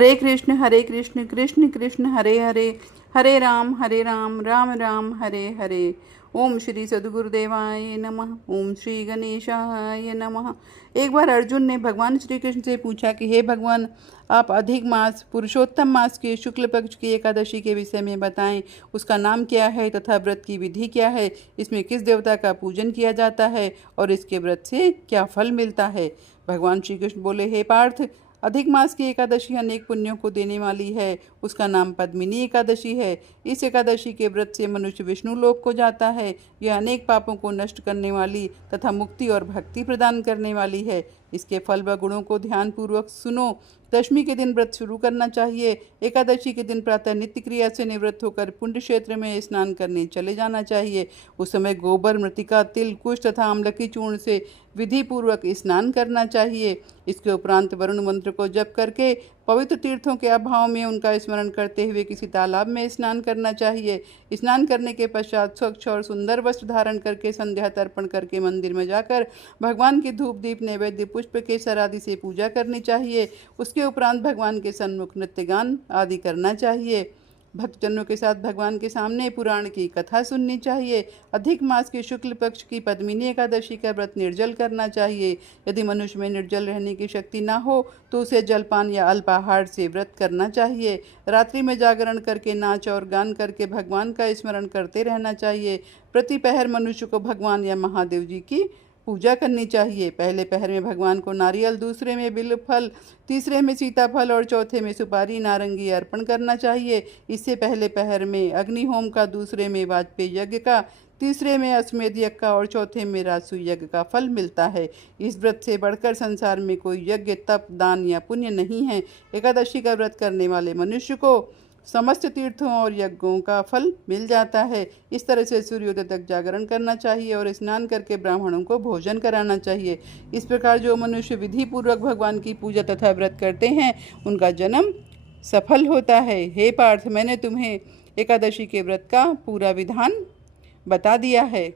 हरे कृष्ण कृष्ण कृष्ण हरे हरे, हरे राम राम राम हरे हरे। ओम श्री सद्गुरुदेवाय नमः। ओम श्री गणेशाय नमः। एक बार अर्जुन ने भगवान श्री कृष्ण से पूछा कि हे भगवान, आप अधिक मास पुरुषोत्तम मास के शुक्ल पक्ष की एकादशी के विषय में बताएं। उसका नाम क्या है तथा व्रत की विधि क्या है, इसमें किस देवता का पूजन किया जाता है और इसके व्रत से क्या फल मिलता है। भगवान श्री कृष्ण बोले, हे पार्थ, अधिक मास की एकादशी अनेक पुण्यों को देने वाली है। उसका नाम पद्मिनी एकादशी है। इस एकादशी के व्रत से मनुष्य विष्णु लोक को जाता है। यह अनेक पापों को नष्ट करने वाली तथा मुक्ति और भक्ति प्रदान करने वाली है। इसके फल व गुणों को ध्यानपूर्वक सुनो। दशमी के दिन व्रत शुरू करना चाहिए। एकादशी के दिन प्रातः नित्य क्रिया से निवृत्त होकर पुण्य क्षेत्र में स्नान करने चले जाना चाहिए। उस समय गोबर, मृतिका, तिल, कुश तथा आमलकी चूर्ण से विधि पूर्वक स्नान करना चाहिए। इसके उपरांत वरुण मंत्र को जप करके पवित्र तीर्थों के अभाव में उनका स्मरण करते हुए किसी तालाब में स्नान करना चाहिए। स्नान करने के पश्चात स्वच्छ और सुंदर वस्त्र धारण करके संध्या तर्पण करके मंदिर में जाकर भगवान की धूप दीप नैवेद्य पुष्प केसर आदि से पूजा करनी चाहिए। उसके उपरांत भगवान के सन्मुख नृत्य गान आदि करना चाहिए। भक्तजनों के साथ भगवान के सामने पुराण की कथा सुननी चाहिए। अधिक मास के शुक्ल पक्ष की पद्मिनी एकादशी का व्रत निर्जल करना चाहिए। यदि मनुष्य में निर्जल रहने की शक्ति ना हो तो उसे जलपान या अल्पाहार से व्रत करना चाहिए। रात्रि में जागरण करके नाच और गान करके भगवान का स्मरण करते रहना चाहिए। प्रति पहर मनुष्य को भगवान या महादेव जी की पूजा करनी चाहिए। पहले पहर में भगवान को नारियल, दूसरे में बिल्व फल, तीसरे में सीताफल और चौथे में सुपारी नारंगी अर्पण करना चाहिए। इससे पहले पहर में अग्निहोम का, दूसरे में वाजपेयी यज्ञ का, तीसरे में अश्वमेध यज्ञ का और चौथे में राजसूय यज्ञ का फल मिलता है। इस व्रत से बढ़कर संसार में कोई यज्ञ, तप, दान या पुण्य नहीं है। एकादशी का व्रत करने वाले मनुष्य को समस्त तीर्थों और यज्ञों का फल मिल जाता है। इस तरह से सूर्योदय तक जागरण करना चाहिए और स्नान करके ब्राह्मणों को भोजन कराना चाहिए। इस प्रकार जो मनुष्य विधि पूर्वक भगवान की पूजा तथा व्रत करते हैं उनका जन्म सफल होता है। हे पार्थ, मैंने तुम्हें एकादशी के व्रत का पूरा विधान बता दिया है।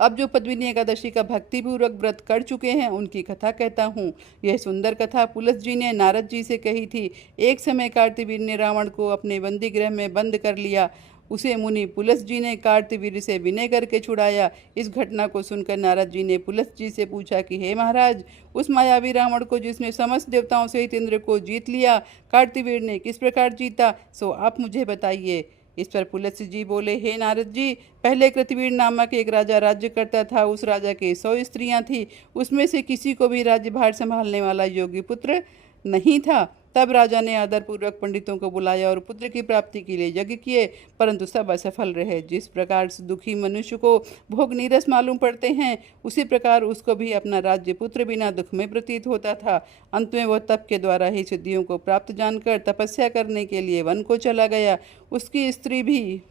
अब जो पद्मिनी एकादशी का भक्तिपूर्वक व्रत कर चुके हैं उनकी कथा कहता हूँ। यह सुंदर कथा पुलस जी ने नारद जी से कही थी। एक समय कार्तिवीर ने रावण को अपने बंदी गृह में बंद कर लिया। उसे मुनि पुलस जी ने कार्तिवीर से विनय करके छुड़ाया। इस घटना को सुनकर नारद जी ने पुलस जी से पूछा कि हे महाराज, उस मायावी रावण को जिसने समस्त देवताओं सहित इंद्र को जीत लिया, कार्तिवीर ने किस प्रकार जीता, सो आप मुझे बताइए। इस पर पुलस्त्य जी बोले, हे नारद जी, पहले कृतवीर नामक एक राजा राज्य करता था। उस राजा के 100 स्त्रियां थीं। उसमें से किसी को भी राज्यभार संभालने वाला योग्य पुत्र नहीं था। तब राजा ने आदरपूर्वक पंडितों को बुलाया और पुत्र की प्राप्ति के लिए यज्ञ किए, परंतु सब असफल रहे। जिस प्रकार से दुखी मनुष्य को भोग नीरस मालूम पड़ते हैं, उसी प्रकार उसको भी अपना राज्य पुत्र बिना दुख में प्रतीत होता था। अंत में वह तप के द्वारा ही सिद्धियों को प्राप्त जानकर तपस्या करने के लिए वन को चला गया। उसकी स्त्री भी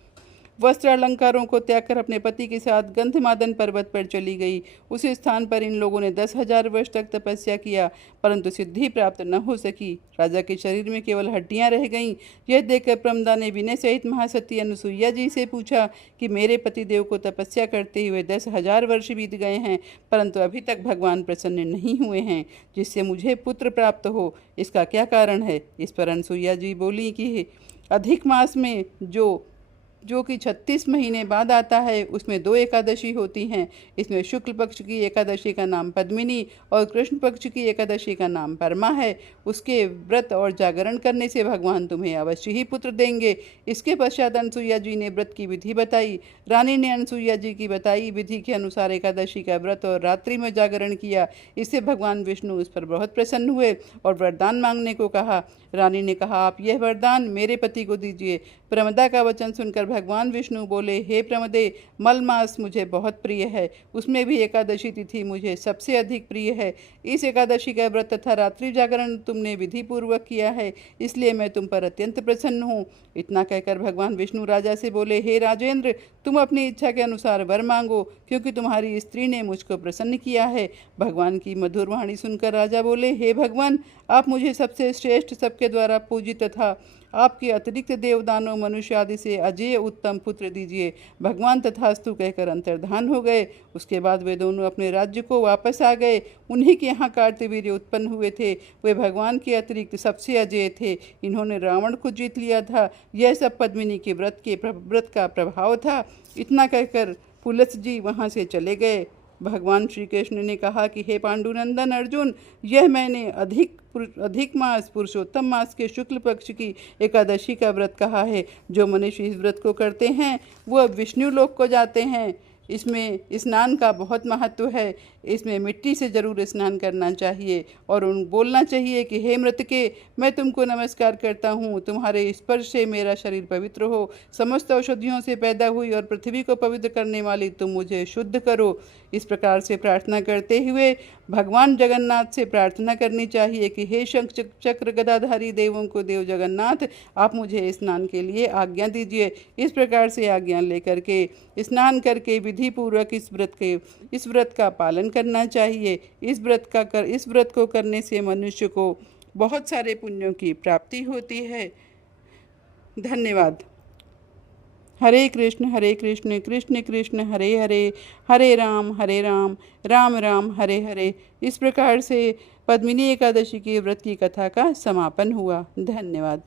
वस्त्र अलंकारों को त्याग कर अपने पति के साथ गंधमादन पर्वत पर चली गई। उस स्थान पर इन लोगों ने 10,000 वर्ष तक तपस्या किया, परंतु सिद्धि प्राप्त न हो सकी। राजा के शरीर में केवल हड्डियां रह गईं। यह देखकर प्रमदा ने विनय सहित महासती अनुसुईया जी से पूछा कि मेरे पतिदेव को तपस्या करते हुए 10,000 वर्ष बीत गए हैं, परंतु अभी तक भगवान प्रसन्न नहीं हुए हैं जिससे मुझे पुत्र प्राप्त हो। इसका क्या कारण है। इस पर अनुसुईया जी बोली कि अधिक मास में जो कि 36 महीने बाद आता है, उसमें 2 एकादशी होती हैं। इसमें शुक्ल पक्ष की एकादशी का नाम पद्मिनी और कृष्ण पक्ष की एकादशी का नाम परमा है। उसके व्रत और जागरण करने से भगवान तुम्हें अवश्य ही पुत्र देंगे। इसके पश्चात अनुसुईया जी ने व्रत की विधि बताई। रानी ने अनुसुईया जी की बताई विधि के अनुसार एकादशी का व्रत और रात्रि में जागरण किया। इससे भगवान विष्णु उस पर बहुत प्रसन्न हुए और वरदान मांगने को कहा। रानी ने कहा, आप यह वरदान मेरे पति को दीजिए। प्रमदा का वचन सुनकर भगवान विष्णु बोले, हे प्रमदे, मल मास मुझे बहुत प्रिय है। उसमें भी एकादशी तिथि मुझे सबसे अधिक प्रिय है। इस एकादशी का व्रत तथा रात्रि जागरण तुमने विधि पूर्वक किया है, इसलिए मैं तुम पर अत्यंत प्रसन्न हूँ। इतना कहकर भगवान विष्णु राजा से बोले, हे राजेंद्र, तुम अपनी इच्छा के अनुसार वर मांगो, क्योंकि तुम्हारी स्त्री ने मुझको प्रसन्न किया है। भगवान की मधुर वाणी सुनकर राजा बोले, हे भगवान, आप मुझे सबसे श्रेष्ठ, सबके द्वारा पूजित तथा आपके अतिरिक्त देवदानों मनुष्य आदि से अजय उत्तम पुत्र दीजिए। भगवान तथास्तु कहकर अंतर्धान हो गए। उसके बाद वे दोनों अपने राज्य को वापस आ गए। उन्हीं के यहाँ कार्तवीर्य उत्पन्न हुए थे। वे भगवान के अतिरिक्त सबसे अजय थे। इन्होंने रावण को जीत लिया था। यह सब पद्मिनी के व्रत का प्रभाव था। इतना कहकर पुलत्स जी वहाँ से चले गए। भगवान श्री कृष्ण ने कहा कि हे पांडुनंदन अर्जुन, यह मैंने अधिक मास पुरुषोत्तम मास के शुक्ल पक्ष की एकादशी का व्रत कहा है। जो मनुष्य इस व्रत को करते हैं वह विष्णु लोक को जाते हैं। इसमें स्नान का बहुत महत्व है। इसमें मिट्टी से जरूर स्नान करना चाहिए और बोलना चाहिए कि हे मृतके, मैं तुमको नमस्कार करता हूँ। तुम्हारे स्पर्श से मेरा शरीर पवित्र हो। समस्त औषधियों से पैदा हुई और पृथ्वी को पवित्र करने वाली तुम मुझे शुद्ध करो। इस प्रकार से प्रार्थना करते हुए भगवान जगन्नाथ से प्रार्थना करनी चाहिए कि हे शंख चक्र गदाधारी देवों को देव जगन्नाथ, आप मुझे स्नान के लिए आज्ञा दीजिए। इस प्रकार से आज्ञा लेकर के स्नान करके विधि पूर्वक इस व्रत का पालन करना चाहिए। इस व्रत को करने से मनुष्य को बहुत सारे पुण्यों की प्राप्ति होती है। धन्यवाद। हरे कृष्ण कृष्ण कृष्ण हरे हरे, हरे राम राम राम हरे हरे। इस प्रकार से पद्मिनी एकादशी के व्रत की कथा का समापन हुआ। धन्यवाद।